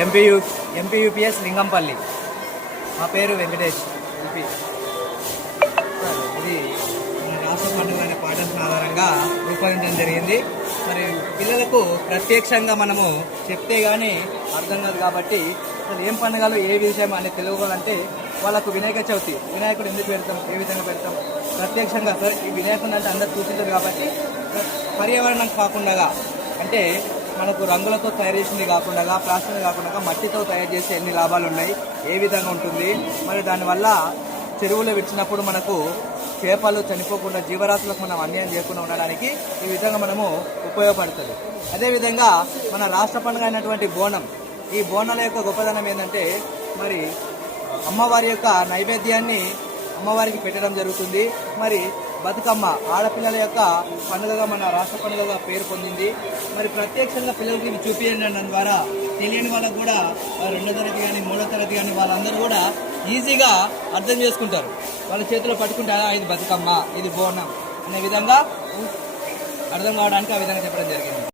MPU MPUPS Lingampalli. మా పేరు Venkatesh MP. ఇది మన రాష్ట్ర పండుగ అనే పాఠాన్ని ఆధారంగా రూపొందించడం జరిగింది. మరి పిల్లలకు ప్రత్యక్షంగా మనము చెప్తే కానీ అర్థం కాదు కాబట్టి అసలు ఏం పండుగలు ఏ విషయం అనేది తెలుసుకోవాలంటే వాళ్ళకు వినాయక చవితి, వినాయకుడు ఎందుకు పెడతాం, ఏ విధంగా పెడతాం ప్రత్యక్షంగా. సార్ ఈ వినాయకుడు అంటే అందరు చూసింటారు కాబట్టి పర్యావరణం కాకుండా అంటే మనకు రంగులతో తయారు చేసింది కాకుండా, ప్లాస్టిక్ కాకుండా మట్టితో తయారు చేసే ఎన్ని లాభాలు ఉన్నాయి, ఏ విధంగా ఉంటుంది, మరి దానివల్ల చెరువులో విడిచినప్పుడు మనకు చేపలు చనిపోకుండా జీవరాశులకు మనం అన్యాయం చేయకుండా ఉండడానికి ఈ విధంగా మనము ఉపయోగపడుతుంది. అదేవిధంగా మన రాష్ట్ర పండుగ అయినటువంటి బోనం, ఈ బోనాల యొక్క గొప్పదనం ఏంటంటే మరి అమ్మవారి యొక్క నైవేద్యాన్ని అమ్మవారికి పెట్టడం జరుగుతుంది. మరి బతుకమ్మ ఆడపిల్లల యొక్క పండుగగా మన రాష్ట్ర పండుగగా పేరు పొందింది. మరి ప్రత్యక్షంగా పిల్లలకి ఇవి చూపించడం ద్వారా తెలియని వాళ్ళకు కూడా 2వ తరగతి కానీ 3వ తరగతి కానీ వాళ్ళందరూ కూడా ఈజీగా అర్థం చేసుకుంటారు. వాళ్ళ చేతిలో పట్టుకుంటే ఇది బతుకమ్మ, ఇది బోనం అనే విధంగా అర్థం కావడానికి ఆ విధంగా చెప్పడం జరిగింది.